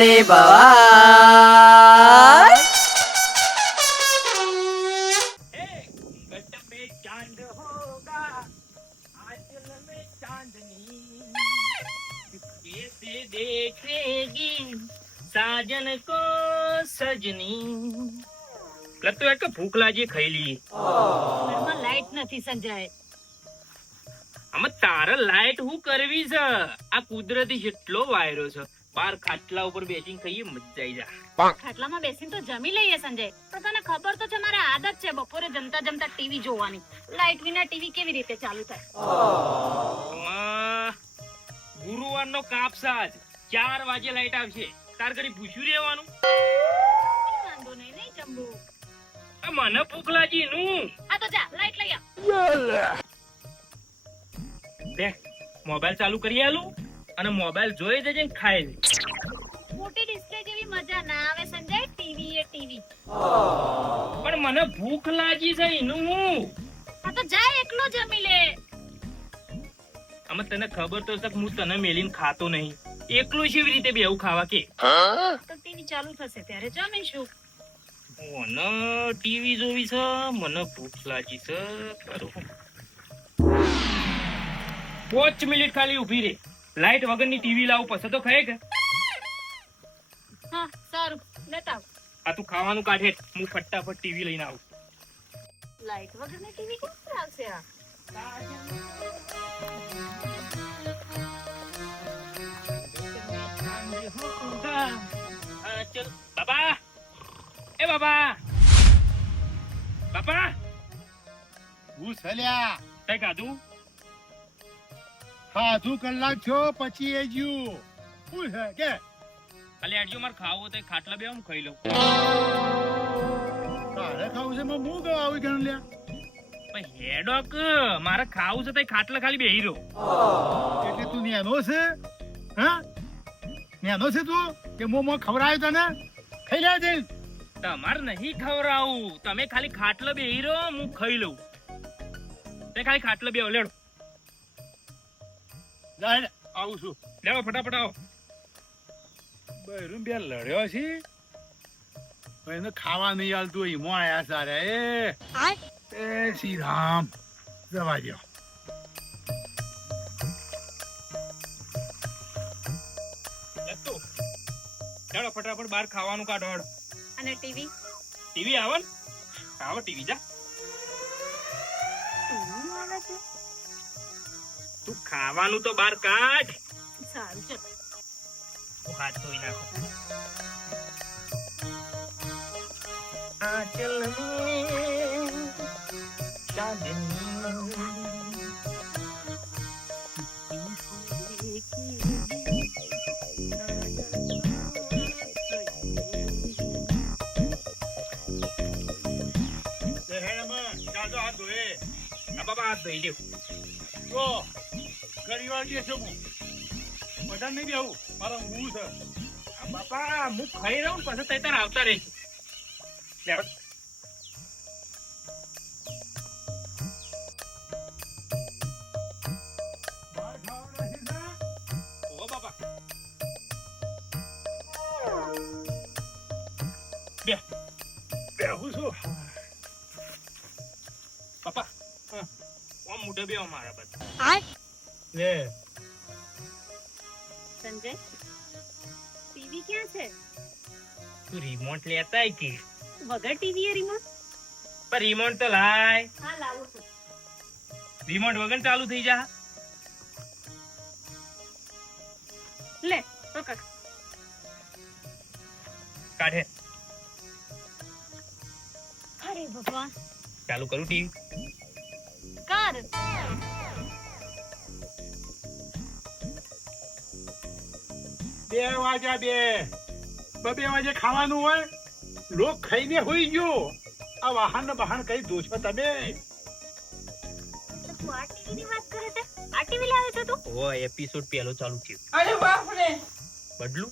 ને ભવાય. साजन को सजनी लगतो है कि भूख लागी खाई ली. ઘરમાં લાઈટ નથી સંજય. આમાં તારે લાઈટ હું કરવી છે? આ કુદરતી જેટલો વાયરો છે. બાર ખાટલા ઉપર બેસીને ખાઈએ મજા આવી જાય. ખાટલામાં બેસીને તો જમી લઈએ સંજય, પણ તને ખબર તો છે મારે આદત છે બપોરે જમતા જમતા ટીવી જોવાની. લાઈટ વિના ટીવી કેવી રીતે ચાલુ થાય? ગુરુવારનો કાપસાજ 4 વાગે લાઈટ આવશે. તાર કરી પૂછ્યું રહેવાનું? વાંધો નહીં, નહીં જમવું. મને ભૂખ લાગી નું. આ તો જા લાઈટ લઈ આવ. દેખ મોબાઈલ ચાલુ કરી આલું અને મોબાઈલ જોઈ જજે ને ખાઈ લે. મોટી ડિસ્પ્લે જેવી મજા ના આવે સંજય. ટીવી એ ટીવી. પણ મને ભૂખ લાગી છે એનું હું. આ તો જા એકલો જમી લે. આમાં તને ખબર તો છે કે હું તને મેલીને ખાતો નહીં. એકલું કેવી રીતે બેવું ખાવા કે? તો ટીવી ચાલુ થશે ત્યારે જમીશું. મને ટીવી જોવી છે, મને ભૂખ લાગી છે. 5 મિનિટ ખાલી ઊભી રે. લાઈટ વગરની ટીવી લાવું પછી તો ખાય કે? હા સારું, લેતા આવ. આ તું ખાવાનું કાઢે, હું ફટાફટ ટીવી લઈને આવું. લાઈટ વગરની ટીવી કેમ આવશે આ? ચલ બાબા, એ બાબા, બાપા હું સલ્યા કઈ ખાધું? ખાધું કલાક છો પછી એ જ્યું હું છે કે અલે આડજો માર ખાવું તો ખાટલા બે હું ખાઈ લઉં. તારે ખાવું છે હું ગયો આવી ગણ લ્યા પણ હેડોક મારે ખાવું છે તો ખાટલા ખાલી બેહી રહ્યો. એટલે તું નેનો છે? હા નેનો છે તું કે મો ખવડાવ્યું તને ખાઈ લે દે. તમારે નહીં ખવડાવું, તમે ખાલી ખાટલો બેહી રહ્યો, હું ખાઈ લઉં. તે ખાલી ખાટલો બેહો. લેડો જાય આવું છું. લેડો ફટાફટ આવો. બહેરું બે લડ્યો છે પણ એને ખાવા નહીં આલતું ઈમો આયા સારે એ શ્રી રામ જવા દો. લેતો લેડો ફટાફટ બહાર ખાવાનું કાઢો. હેડો. અને ટીવી ટીવી આવે ને? આવો ટીવી જા. તું ખાવાનું તો બહાર કાઢ. સારું ચલ. હું હાથ ધોઈ નાખું. આંચલ में હાથ ધોએ બાબા હાથ ધોઈ દેવ. તો ઘડીવાર બેસો હું બધા નહીં બેવું મારા હું છે. બાપા હું ખાઈ રહું પછી તૈયાર આવતા રહેશે. લેડો. બહાર ખાવા નથી ને? ઓ બાપા બે બેહું છું. બાપા ઓમ મોઢે બે મારા બધા. લે સંજય ટીવી ક્યાં છે? તું રિમોટ લેતા આય કે? વગર ટીવી એ રિમોટ? પણ રિમોટ તો લાય. હા લાવું છું. રિમોટ વગર ચાલુ થઈ જા. લે પકડ. કાઢે. અરે ભગવાન. ચાલુ કરું ટીવી. કર. 2 વાગ્યા 2 વાગે ખાવાનું હોય લોક ખાઈને હોઈ ગયો. આ વાહન ને બહાન કઈ દો છો તમે? તું આ ટીવી ની વાત કરે છે? આ ટીવી લાવે છે તું? ઓ એપિસોડ પહેલો ચાલુ થયો. અરે બાપ રે. બદલું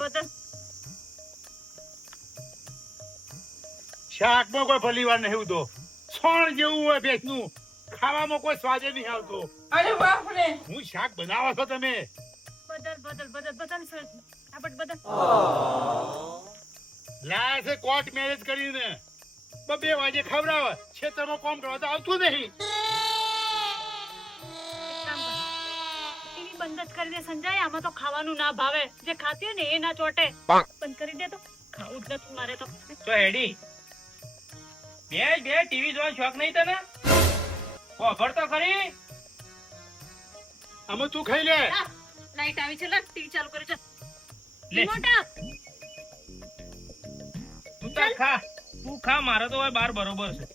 બદલ. શાકમાં કોઈ ભલી વાર નહીં ઉતો. છોણ જેવું હોય ભેંસનું, ખાવામાં કોઈ સ્વાદ નહીં આવતો. અરે બાપ રે. હું શાક બનાવો છો તમે? બદલ સર. આપટ બધા લાયા છે કોર્ટ મેરેજ કરીને 2 વાગે ખવડાવે ખેતરમાં કામ કરવા તો આવતું નહીં. એક કામ કર ટીવી બંધ જ કરી દે સંજય આમાં તો ખાવાનું ના ભાવે જે ખાતી હોય ને એ ના ચોટે બંધ કરી દે તો ખાવું જ નથી મારે તો તો હેડી બે ટીવી જોવાનો શોખ નહીં તને ખબર તો ખરી આમાં તું ખાઈ લે. લાઈટ આવી છે લે ટીવી ચાલુ કરી છે લે રિમોટ આપ તું ખા મારે તો હવે બાર બરોબર છે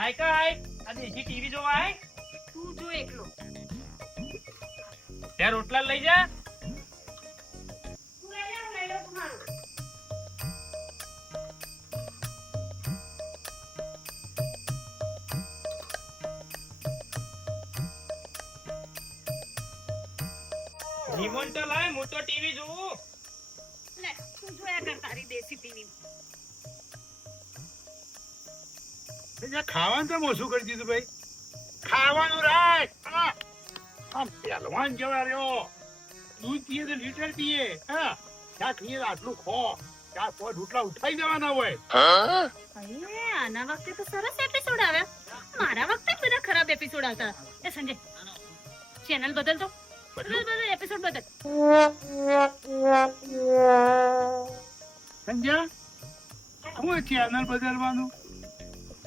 આય કા આય આ દેશી ટીવી જોવા આય તું જો એકલો ત્યાં રોટલા લઈ જા તું લઈ લે તમારું રિમોટ તો લાય મોટો ટીવી જોવું લે તું જોયા કર તારી દેશી ટીવી ખાવાનું તો ઓછું કરી દીધું ભાઈ. ખાવાનું રાખ. આમ પહેલવાન જેવા રહ્યો. દૂધ પીએ તો લીટર પીએ. હા ચા પીએ તો આટલું ખો. 4 રોટલા ઉઠાઈ દેવાના હોય. અરે આના વખતે તો સરસ એપિસોડ આવ્યા મારા વખતે બધા ખરાબ એપિસોડ આવતા એ સંજય ચેનલ બદલ તો બદલ એપિસોડ બદલ સંજ્યા હું ચેનલ બદલવાનું?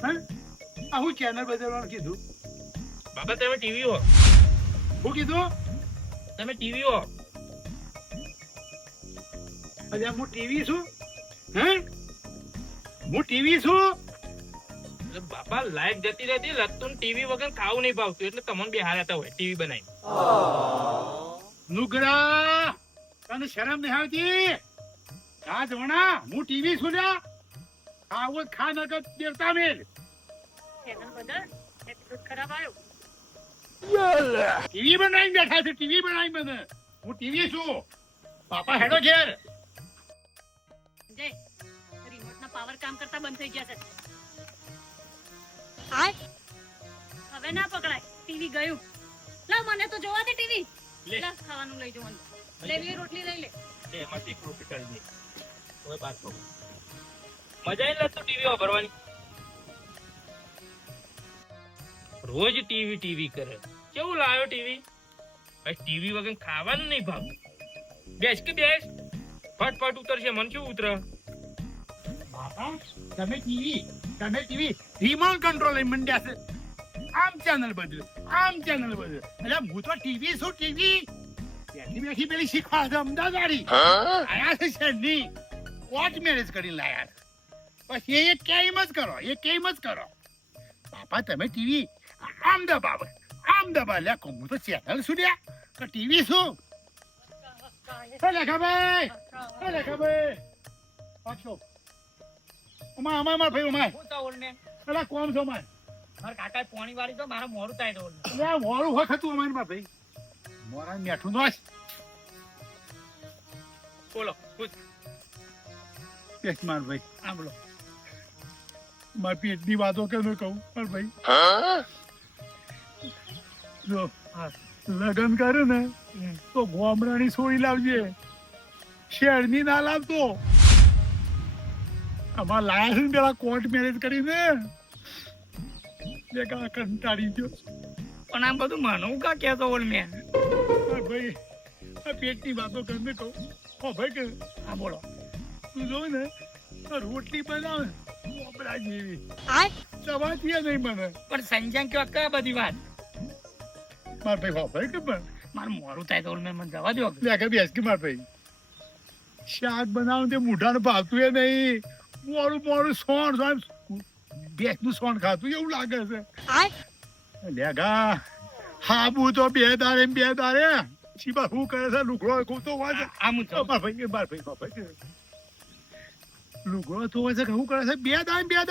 હા હું ચેનલ બદલવાનું કીધું? બાબા તમે ટીવી હો હું કીધું? તમે ટીવી હો અલ્યા હું ટીવી છું? હે હું ટીવી છું? એટલે બાપા લાઈટ જતી રહેતી લતું ટીવી વગર ખાવું નહીં ભાવતું એટલે તમને બે હાલતા હોય ટીવી બનાવી નુગરા તને શરમ નહીં આવતી? આ જવણા હું ટીવી છું લ્યા. ખાવું ખા નકર દેવતા મેલ. ચેનલ બદલ એપિસોડ ખરાબ આવ્યો ટીવી બનાવીને બેઠા છે. ટીવી બનાવી મને. હું ટીવી છું. પાપા હેડો ઘેર. સંજય રિમોટ ના પાવર કામ કરતા બંધ થઈ ગયા છે હવે ના પકડાય ટીવી ગયું લાવ મને તો જોવા દે ટીવી લે. લા ખાવાનું લઈ જવાનું લઈ લે રોટલી લઈ લે એમાંથી એક રોટી કરી દે હવે બાર ખાવું મજા આવી લતું ટીવી વાપરવાની રોજ ટીવી કરે કેવું લાવ્યો ટીવી ટીવી વગર ખાવાનું નહીં ભાવ બેસ કે બેસ ફટફટ ઉતરશે મન કેવું ઉતર બાપા તમે ટીવી રિમોટ કંટ્રોલ લઈ મંડ્યા છે. આમ ચેનલ બદલ એટલે હું તો ટીવી છું. ટીવી બેઠી પેલી શીખવા છે અમદાવાદી આયા છે શેરની કોર્ટ મેરેજ કરીને લાયા છે. પછી એ કેમ જ કરો બાપા તમે ટીવી આમ દબા લે હું તો ચેનલ છું લ્યા તો ટીવી છું. લેખાભાઈ પાછો અમાર ભાઈ હું તો ઓળને અલા કોમ છો માર મારા કાકા પોણી વાળી તો મારા મોરું થાય તો ઓળને અલા મોરું વખત અમારી માં ભાઈ મોરા મેઠું નોસ બોલો પૂછ પેટ માર ભાઈ આ બોલો માર પેટની વાતો કે ન કહું માર ભાઈ જો લગન કરે ને તો ગોમડાની સોળી લાવજે શહેરની ના લાવતો. આમાં લાયા છે ને પેલા કોર્ટ મેરેજ કરીને કંટાળી ગયો પણ આ બધું માનવું કા કેતો ઓળ મેં ભાઈ આ પેટની વાતો કરીને કહું ઓ ભાઈ કે હા બોલો તું જો ને આ રોટલી બનાવે ગોમડા જેવી ચવાતી નહીં મને પણ સંજ્ઞા કેવા કા બધી વાત માર ભાઈ હો ભાઈ કે પણ મારું મોરું થાય તો ઓળ મેં મને જવા દો લે કે બેસ કે માર ભાઈ શાક બનાવું તે મૂઠાને ભાવતું એ નહીં મોડું સોણ ભેંસનું સોણ ખાતું એવું લાગે છે. લેગા હાબુ તો બે દારે શીબા શું કરે છે લુગડો તો હોય છે આમ માર ભાઈ લુગડો તો હોય છે શું કરે છે બે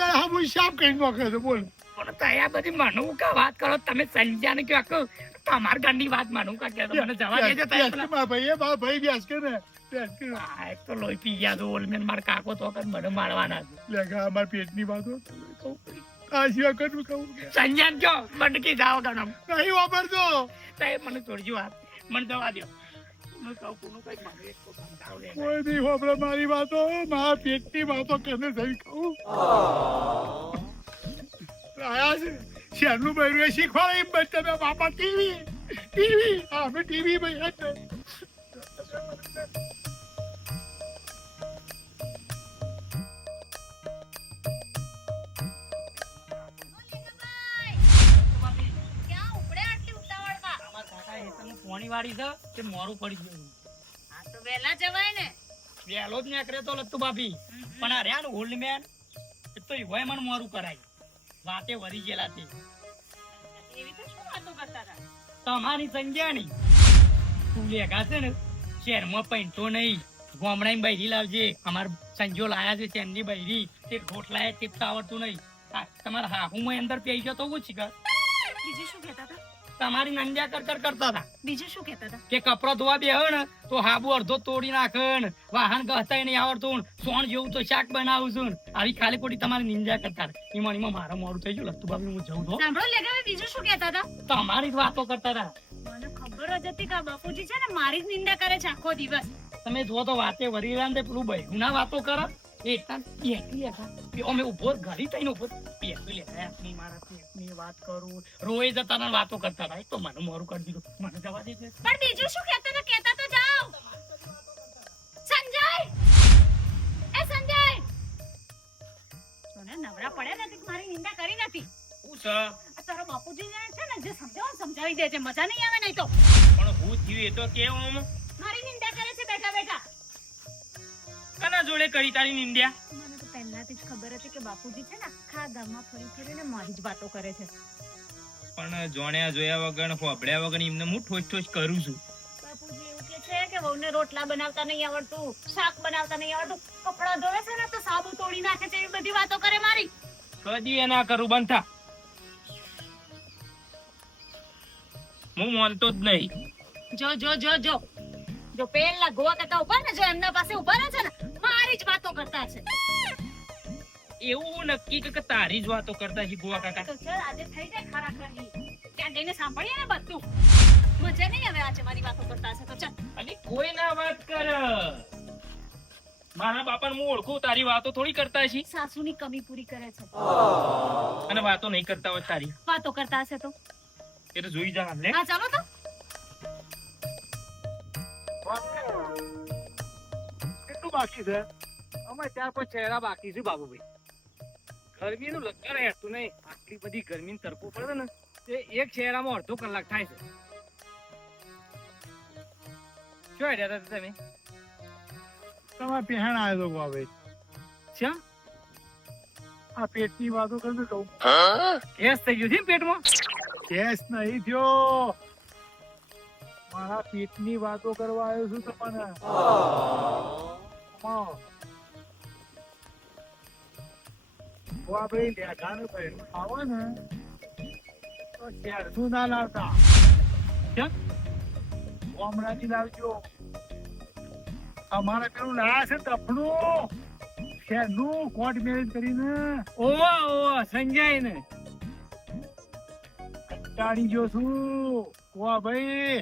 દારે હાબુ શાપ કરી નાખે છે બોલ. પણ તયા બધી માનવું કા વાત કરો તમે સંજ્ઞા ને કેવા કહો તમાર ગાંડી વાત માનવું કા કે મને જવા દેજો માર ભાઈ બેસ કે ને એક તો લોહી પી ગયા તો ઓલ મેન માર કાકો તો કર મને મારવાના છે લેગા અમાર પેટની વાતો આ સિવાય કશું કહું સંજ્ઞા કયો બંડકી જાવ ગણમ નહીં વાપરતો તય મને છોડજો વાત મને જવા દો કોનું કહું, કોનું કઈ મારે એક તો સમજાવ લે. કોઈ નહીં હોભળે મારી વાતો, મારા પેટની વાતો કેને જઈ કહું. આયા છે શેરનું બૈરું એ શીખવાડે એમ બચ્ચા બે બાપા ટીવી અમે ટીવી ભાઈ જ નહીં. ક્યાં ઉપડે આટલી ઉતાવળમાં? અમાર કાકા હેતરનું પોણી વાળી છે તે મોરું પડી ગયું. આ તો વહેલા જવાય ને. વહેલો જ નીકળ્યો તો લત્તુ ભાભી, પણ આ રહ્યા ને ઓલ્ડ મેન એ તો એવાય મને મોરું કરાય. વાતે વરી ગયેલા તે એવી તો શું વાતો કરતા હતા? તમારી સંજ્ઞાની તું લેગા છે ને શહેરમાં પૈણતો નહીં, ગામડાની બૈરી લાવજે. અમાર સંજો લાયા છે શહેરની બૈરી, તે રોટલા ચીપતા આવડતું નહીં. તમારા હાહુમાં અંદર પેઈ ગયો તો હું શીખર બીજું શું કહેતા હતા? તમારી નંદ્યા કરતા હતા બીજું શું કહેતા હતા? કે કપડો ધોવા બેહો ને તો હાબુ અડધો તોડી નાખે ને, વાહન ગહતાય નહીં આવડતું ને, સોણ જેવું તો શાક બનાવું છું ને. આવી ખાલી ખોટી તમારી નિંજા કરતા હતા. ઈમાં મારા મોડું થઈ ગયું લત્તુ બાબુ, હું જઉં તો. સાંભળો લેગાવે, બીજું શું કહેતા હતા? તમારી જ વાતો કરતા હતા. મને ખબર જ હતી કે આ બાપુજી છે ને મારી જ નિંદા કરે છે આખો દિવસ. તમે જો તો વાતે વરી રહ્યા ને પેલું બહેરું ના વાતો કરો એટલા પેટલી હતા. અમે ઉભો ઘડી થઈને ઉભો પેટલી લેતા આપની મારા પેટની વાત કરું, રોય જતા ને વાતો કરતા હતા. તો મને મોરું કરી દીધું, મને જવા દે. પણ બીજું શું કહેતા હતા? કહેતા તો જાઓ. સંજય, એ સંજય, સોને નવરા પડ્યા નથી કે મારી નિંદા કરી નથી. શું છે? આ તારો બાપુજી છે ને જે સમજાવો સમજાવી દેજે, મજા નહીં આવે નહીં તો. પણ હું થયું એ તો કેમ? મારી નિંદા કરે છે બેઠા બેઠા. કના જોડે કરી તારી નિંદ્યા? મને તો પહેલાથી જ ખબર હતી કે બાપુજી છે ને આખા ગામમાં ફરી ફરીને મારી જ વાતો કરે છે. પણ જોણ્યા જોયા વગર હોભળ્યા વગર એમને હું ઠોચ ઠોચ કરું છું. બાપુજી એવું કે છે કે વહુને રોટલા બનાવતા નહીં આવડતું, શાક બનાવતા નહીં આવડતું, કપડા ધોવે છે ને તો સાબુ તોડી નાખે છે, એવી બધી વાતો કરે મારી. કદી એ ના કરું, બંધ થા. હું માનતો જ નહીં. જો જો જો જો જો પેલા ગોવા કાકા ઉભા ને, જો એમના પાસે ઉભા રહે છે ને મારી જ વાતો કરતા છે. એવું નક્કી કે તારી જ વાતો કરતા છે ગોવા કાકા? તો ચાલ આજે થઈ જાય ખરાખરી, ત્યાં જઈને સાંભળીએ ને બધું. મજા નહીં આવે આજે મારી વાતો કરતા છે તો ચાલ. અને કોઈ ના વાત કર. મારા બાપાને હું ઓળખું, તારી વાતો થોડી કરતા છે. સાસુની કમી પૂરી કરે છે. અને વાતો નહીં કરતા હોય તારી, વાતો કરતા હશે તો એ તો જોઈ જા. લે હા ચાલો તો. કેટલું બાકી છે? અમે 4-5 ચહેરા બાકી છે બાબુભાઈ. ગરમીનું લગન હેઠતું નહીં, આટલી બધી ગરમી તડકો પડે ને તે એક ચહેરામાં અડધો કલાક થાય છે. શું હેડ્યા હતા તમે? તમારે પહેણ આવ્યો તો ભાઈ, શ્યામ આ પેટની વાતો કરતો કહું. ગેસ થઈ ગયું છે ને પેટમાં? કેસ નહીં થયો, મારા પેટની વાતો કરવા આવ્યો છું તમને. ભાઈ લેખાનું પહેરું આવો ને તો શેરનું ના લાવતા, ગામડાથી લાવજો. અમારે પેલું લાયા છે તફડું શેરનું કોટ મેરેજ કરીને ઓવા સંજય ને કંટાળી ગયો છું. વાહ ભાઈ,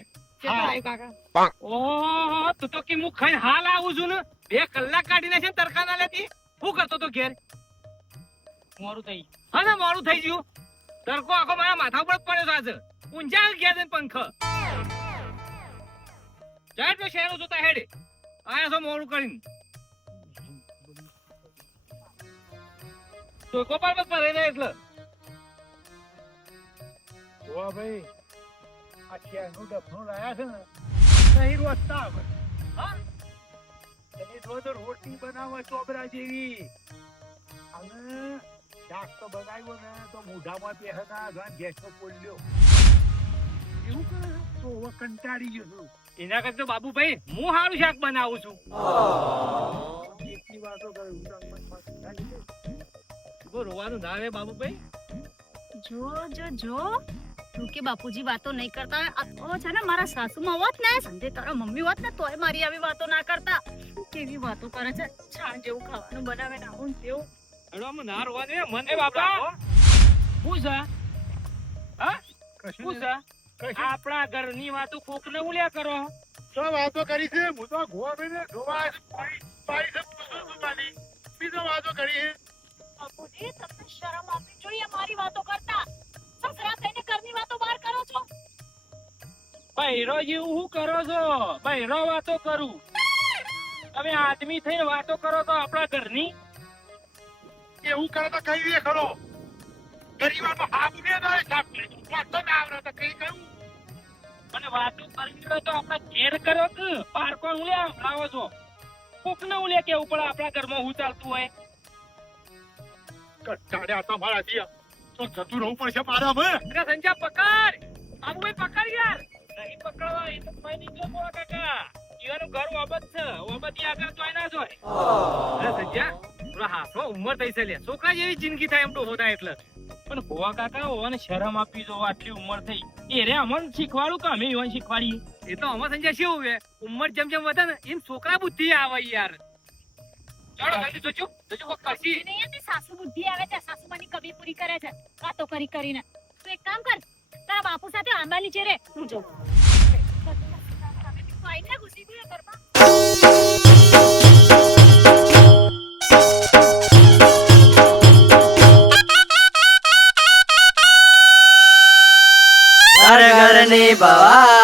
ઓહો, તું તો કે હું ખાઈને હાલ આવું છું ને, 2 કલાક કાઢીને છે ને તરકા ના લેતી. શું કરતો તો ઘેર? મોડું થઈ ગયું. હા ને મોડું થઈ ગયું. તરકો આખો મારા માથા ઉપર જ પડ્યો છે આજે. ઊંઝા ગયા છે પંખ. જાય તો શહેરો જોતા હેડે આયા છો મોડું કરીને. તો કોપાલ પર રહી રહ્યા એટલે વાહ ભાઈ, આ શેરનું ડફનું લાયા છે ને નહીં રોજતા આવે. હા તમે જો તો રોટલી બનાવો ચોબરા જેવી, અને શાક તો બનાવ્યો ને તો મોઢામાં પહેરના ગેસનો પોલ્યો એવું કરે છે? તો હવે કંટાળી ગયો છું. એના કરતા બાબુભાઈ હું સારું શાક બનાવું છું. પેટની વાતો કરે હું તો મનમાં કંટાળી ગયો. બહુ રોવાનું ના આવે બાબુભાઈ. જો જો જો તું કે બાપુજી વાતો નહીં કરતા હોય, આ તો છે ને મારા સાસુમાં હોત ને, સંજય તારા મમ્મી હોત ને તોય મારી આવી વાતો ના કરતા. કેવી વાતો કરે છે, છાણ જેવું ખાવાનું બનાવે ને આવું ને તેવું. અડવામાં ના રોવા દે મને બાપા. શું છે? હા કશું શું નહીં. છે? આપણા ઘરની વાતો કોકને ઉલ્યા કરો. શું વાતો કરી છે? હું તો ગોવાને જોવા પાડી છે પૂછું છું મારી. બીજો વાતો કરી છે. બાપુજી તમને શરમ આપવી જોઈએ મારી વાતો કરતા. સસરા થઈને ઘરની વાતો બહાર કરો છો. બૈરો જેવું શું કરો છો? બૈરો વાતો કરું. તમે આદમી થઈને વાતો કરો તો આપણા ઘરની. એવું કરે તો કઈ દે ખરો. ગરીબામાં હાથ ઉડે તો એ સાફ કરે. વાતો ના આવડે તો કઈ કરું. અને વાતો કરવી હોય તો આપણે ઘેર કરો કે પારકોણ ઉલ્યા સંભળાવો છો? કોકને ઉલ્યા કેવું પડે આપણા ઘરમાં હું ચાલતું હોય? કંટાળ્યા તો મારા થી. તો જતું રહેવું પડશે મારા હવે. અરે સંજા પકડ! બાબુભાઈ પકડ યાર! નહીં પકડવા એ તો કોઈ નહીં જોતો કાકા. ઈવાનું ઘર ઓબત છે. ઓબતની આગળ જોઈ ના જોય. અરે સંજા થોડા હાથો ઉંમર થઈ છે લે. છોકરા જેવી જિંદગી થાય એમ તો હોતા એટલે. પણ ભોવા કાકા ઓને શરમ આપી દો આટલી ઉંમર થઈ. એ રે અમન શીખવાડું કે અમે ઈવન શીખવાડીએ? એ તો અમે સંજા શું હવે ઉંમર જેમ જેમ વધે ને એમ છોકરા બુદ્ધિ આવે યાર. ચાલો જલ્દી જોજો જોજો કોક કરશી. એને એની સાસુ બુદ્ધિ આવે છે. સાસુમાની કમી પૂરી કરે છે વાતો કરી કરીને. તું એક કામ કર, તારા બાપુ સાથે આંબા નીચે રે, હું જોઉં. તમે બી આઈને ઘૂસી ગયો ઘરમાં. ઘર ઘરની બવા